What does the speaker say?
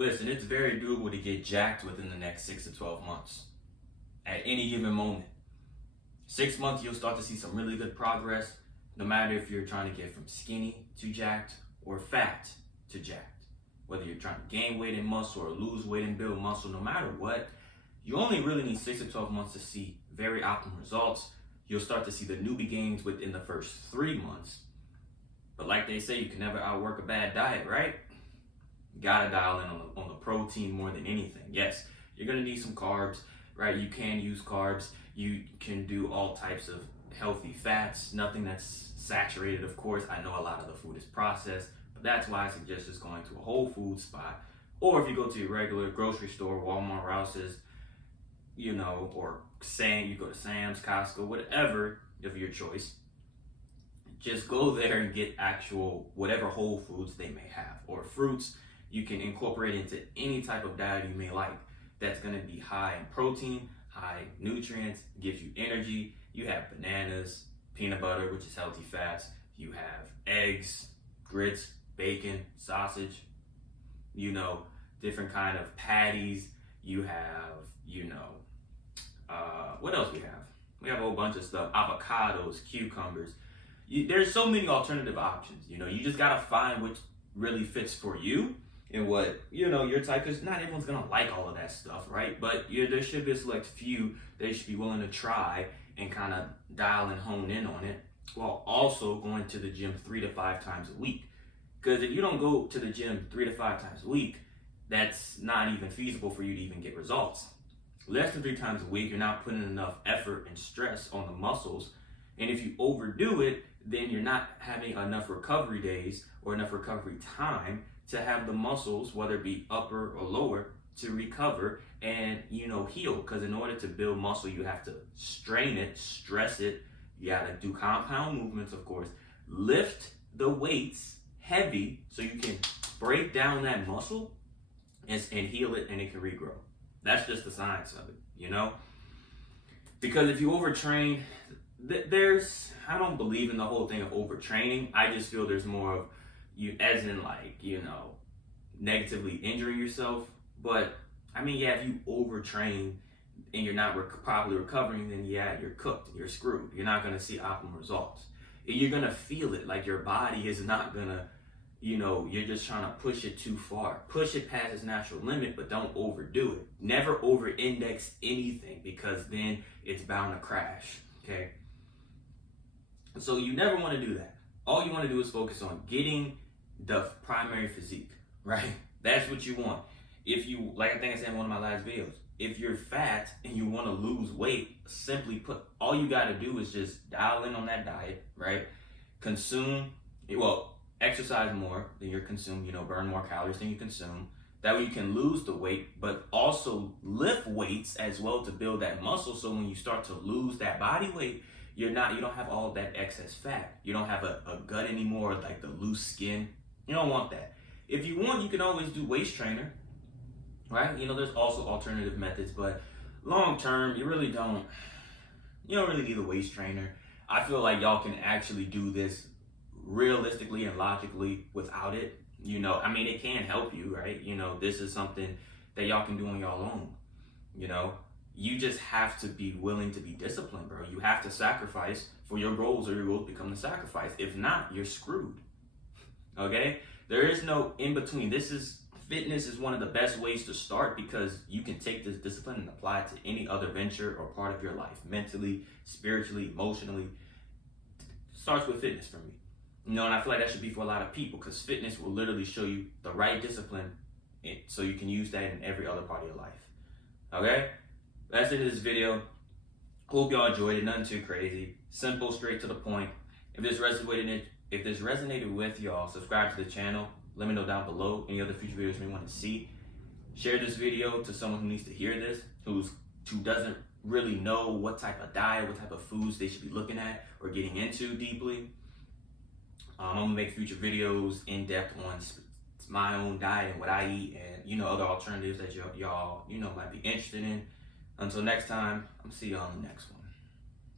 Listen, it's very doable to get jacked within the next 6 to 12 months. At any given moment. 6 months, you'll start to see some really good progress, no matter if you're trying to get from skinny to jacked or fat to jacked. Whether you're trying to gain weight and muscle or lose weight and build muscle, no matter what, you only really need 6 to 12 months to see very optimal results. You'll start to see the newbie gains within the first 3 months. But like they say, you can never outwork a bad diet, right? You gotta dial in on the protein more than anything. Yes, you're gonna need some carbs, right? You can use carbs. You can do all types of healthy fats, nothing that's saturated, of course. I know a lot of the food is processed, but that's why I suggest just going to a whole food spot. Or if you go to your regular grocery store, Walmart, Rouse's, or you go to Sam's, Costco, whatever of your choice. Just go there and get actual whatever whole foods they may have, or fruits you can incorporate into any type of diet you may like. That's going to be high in protein, high nutrients, gives you energy. You have bananas, peanut butter, which is healthy fats. You have eggs, grits, bacon, sausage, different kind of patties. You have, what else we have? We have a whole bunch of stuff, avocados, cucumbers. There's so many alternative options. You just got to find which really fits for you and what, your type, because not everyone's going to like all of that stuff, right? But there should be a select few that should be willing to try and kind of dial and hone in on it, while also going to the gym 3 to 5 times a week. Because if you don't go to the gym 3 to 5 times a week, that's not even feasible for you to even get results. Less than 3 times a week, you're not putting enough effort and stress on the muscles. And if you overdo it, then you're not having enough recovery days or enough recovery time to have the muscles, whether it be upper or lower, to recover and, heal. Because in order to build muscle, you have to strain it, stress it. You got to do compound movements, of course. Lift the weights heavy so you can break down that muscle and heal it, and it can regrow. That's just the science of it, Because if you overtrain, I don't believe in the whole thing of overtraining. I just feel there's more of you, as in negatively injuring yourself. But if you overtrain and you're not properly recovering, then you're cooked, you're screwed. You're not going to see optimal results. You're going to feel it, like your body is not going to, you're just trying to push it too far. Push it past its natural limit, but don't overdo it. Never over-index anything, because then it's bound to crash, okay? So you never want to do that. All you want to do is focus on getting the primary physique, right? That's what you want. If you, like I think I said in one of my last videos, if you're fat and you want to lose weight, simply put, all you got to do is just dial in on that diet, right? Exercise more than you consume, burn more calories than you consume. That way you can lose the weight, but also lift weights as well to build that muscle. So when you start to lose that body weight, you don't have all that excess fat. You don't have a gut anymore, like the loose skin. You don't want that. If you want, you can always do waist trainer, right? There's also alternative methods, but long term, you don't really need a waist trainer. I feel like y'all can actually do this realistically and logically without it. It can help you, right? This is something that y'all can do on your own. You just have to be willing to be disciplined, bro. You have to sacrifice for your goals, or your goals become the sacrifice. If not, you're screwed. Okay? There is no in between. Fitness is one of the best ways to start, because you can take this discipline and apply it to any other venture or part of your life, mentally, spiritually, emotionally. It starts with fitness for me. And I feel like that should be for a lot of people, because fitness will literally show you the right discipline, so you can use that in every other part of your life. Okay? That's it in this video. Hope y'all enjoyed it. Nothing too crazy. Simple, straight to the point. If this resonated with y'all, subscribe to the channel. Let me know down below any other future videos you may want to see. Share this video to someone who needs to hear this, who doesn't really know what type of diet, what type of foods they should be looking at or getting into deeply. I'm gonna make future videos in depth on my own diet and what I eat, and other alternatives that y'all might be interested in. Until next time, I'm gonna see y'all on the next one.